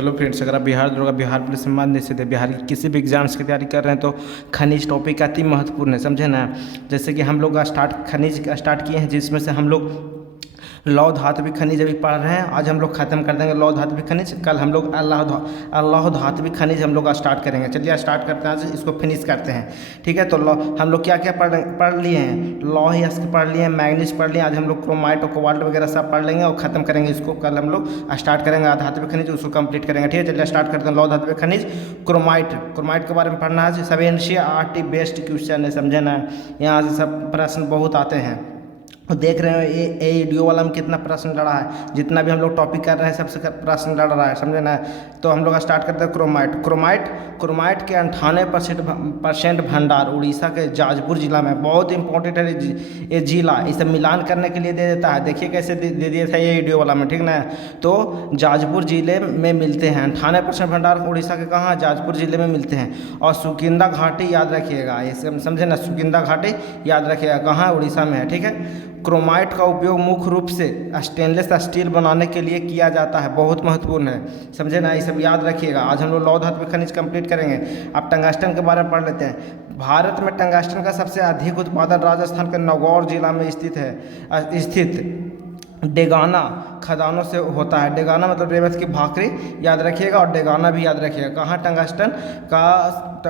Hello friends, अगर आप बिहार दरोगा, बिहार पुलिस सम्मान निश्चित है, बिहार की किसी भी एग्जाम्स की तैयारी कर रहे हैं तो खनिज टॉपिक अति महत्वपूर्ण है, समझे ना। जैसे कि हम लोग का खनिज का स्टार्ट किए हैं, जिसमें से हम लोग लौह धातविक खनिज अभी पढ़ रहे हैं। आज हम लोग खत्म कर देंगे लौह धातविक खनिज। कल हम लोग अल्लाह धातविक खनिज हम लोग स्टार्ट करेंगे। चलिए स्टार्ट करते हैं, आज इसको फिनिश करते हैं। ठीक है, तो हम लोग क्या क्या पढ़ लिए हैं। लौह यस्क पढ़ लिए हैं, मैग्नीज पढ़ लिए। आज हम लोग क्रोमाइट और कोबाल्ट वगैरह सब पढ़ लेंगे और खत्म करेंगे इसको। कल हम लोग स्टार्ट करेंगे धातविक खनिज, उसको कंप्लीट करेंगे। ठीक है, चलिए स्टार्ट करते हैं। लौह धातविक खनिज क्रोमाइट के बारे में पढ़ना है। सब NCERT बेस्ड क्वेश्चन है, समझे ना। यहाँ से सब प्रश्न बहुत आते हैं। देख रहे हो ये वीडियो वाला में कितना प्रश्न लड़ा है। जितना भी हम लोग टॉपिक कर रहे हैं सबसे प्रश्न लड़ रहा है, समझे ना। तो हम लोग स्टार्ट करते हैं क्रोमाइट के 98% भंडार उड़ीसा के जाजपुर जिला में। बहुत इंपॉर्टेंट है ये जिला, इसे मिलान करने के लिए दे देता है। देखिए कैसे दे दिया था ये वीडियो वाला में, ठीक ना। तो जाजपुर जिले में मिलते हैं 98% भंडार उड़ीसा के। कहाँ? जाजपुर जिले में मिलते हैं। और सुकिंदा घाटी याद रखिएगा, ये समझे ना। सुकिंदा घाटी याद रखिएगा, कहाँ? उड़ीसा में है। ठीक है, क्रोमाइट का उपयोग मुख्य रूप से स्टेनलेस स्टील बनाने के लिए किया जाता है। बहुत महत्वपूर्ण है, समझे ना। ये सब याद रखिएगा। आज हम लोग लौह धातु खनिज कंप्लीट करेंगे। अब टंगस्टन के बारे में पढ़ लेते हैं। भारत में टंगस्टन का सबसे अधिक उत्पादन राजस्थान के नागौर जिला में स्थित डेगाना खदानों से होता है। डेगाना मतलब रेवत की भाकरी याद रखिएगा, और डेगाना भी याद रखिएगा। कहाँ? टंगस्टन का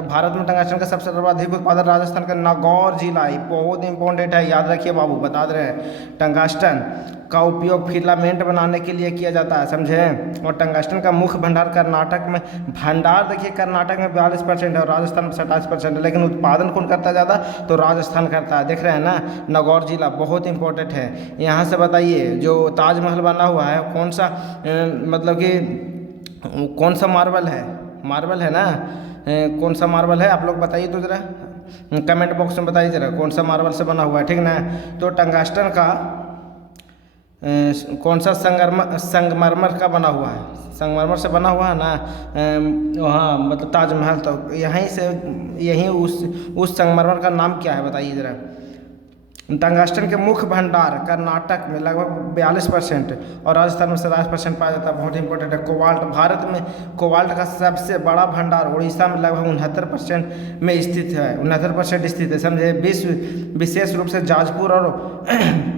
भारत में टंगस्टन का सबसे अधिक उत्पादन राजस्थान का नागौर जिला है। बहुत इंपॉर्टेंट है, याद रखिए बाबू, बता दे रहे हैं। टंगस्टन का उपयोग फिलामेंट बनाने के लिए किया जाता है, समझे। और टंगस्टन का मुख्य भंडार कर्नाटक में। भंडार देखिए, कर्नाटक में 42% है और राजस्थान में 27% है। लेकिन उत्पादन कौन करता है ज़्यादा? तो राजस्थान करता है। देख रहे हैं ना, नागौर जिला बहुत इंपॉर्टेंट है। यहाँ से बताइए, जो ताजमहल बना हुआ है कौन सा, मतलब कि कौन सा मार्बल है ना। कौन सा मार्बल है आप लोग बताइए तो ज़रा, कमेंट बॉक्स में बताइए ज़रा कौन सा मार्बल से बना हुआ है, ठीक ना। तो टंगस्टन का कौन सा संगमरमर का बना हुआ है। संगमरमर से बना हुआ है ना। वहाँ मतलब ताजमहल, तो यहीं उस संगमरमर का नाम क्या है बताइए ज़रा। टंगस्टन के मुख्य भंडार कर्नाटक में लगभग 42% और राजस्थान में 27% पाया जाता है। बहुत इंपॉर्टेंट है। कोबाल्ट, भारत में कोबाल्ट का सबसे बड़ा भंडार उड़ीसा में लगभग 69% में स्थित है। 69% स्थित है, समझे। विशेष रूप से जाजपुर और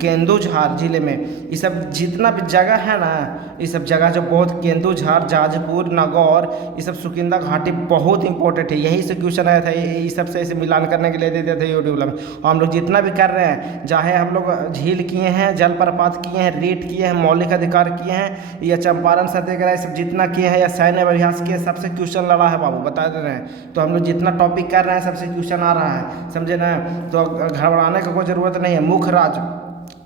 केंदुझार जिले में। ये सब जितना भी जगह है ना, ये सब जगह जो बहुत, केंदुझार, जाजपुर, नागौर, ये सब सुकिंदा घाटी बहुत इंपॉर्टेंट है। यही से क्वेश्चन आया था, ये सब से इसे मिलान करने के लिए दे देते थे यूट्यूब में। और हम लोग जितना भी कर रहे हैं, चाहे हम लोग झील किए हैं, जलप्रपात किए हैं, रेट किए हैं, मौलिक अधिकार किए हैं, या चंपारण सत्याग्रह, सब जितना किए हैं, या सैन्य अभ्यास किए, सबसे क्वेश्चन लड़ा है बाबू, बता दे रहे हैं। तो हम लोग जितना टॉपिक कर रहे हैं सबसे क्वेश्चन आ रहा है, समझे ना। तो घबराने का कोई ज़रूरत नहीं है। मुख्य राज्य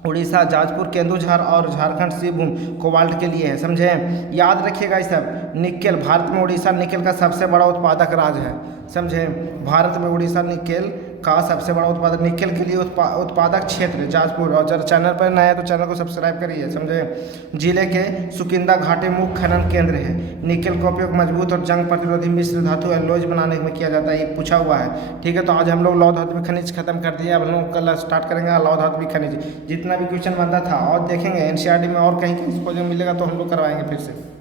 उड़ीसा, जाजपुर, केंदुझार और झारखंड सिंहभूम कोबाल्ट के लिए है, समझे। याद रखिएगा ये सब। निकेल, भारत में उड़ीसा निकेल का सबसे बड़ा उत्पादक राज्य है, समझे। भारत में उड़ीसा निकेल का सबसे बड़ा उत्पादक, निकेल के लिए उत्पादक क्षेत्र जाजपुर। और जब चैनल पर नया है तो चैनल को सब्सक्राइब करिए, समझे। जिले के सुकिंदा घाटी मुख्य खनन केंद्र है। निकेल का उपयोग मजबूत और जंग प्रतिरोधी मिश्र धातु एलॉयज बनाने में किया जाता है। ये पूछा हुआ है, ठीक है। तो आज हम लोग लौह धातु खनिज खत्म कर दिए। अब हम लोग कल स्टार्ट करेंगे लौह धातु खनिज। जितना भी क्वेश्चन बनता था और देखेंगे NCERT में, और कहीं जो मिलेगा तो हम लोग करवाएंगे फिर से।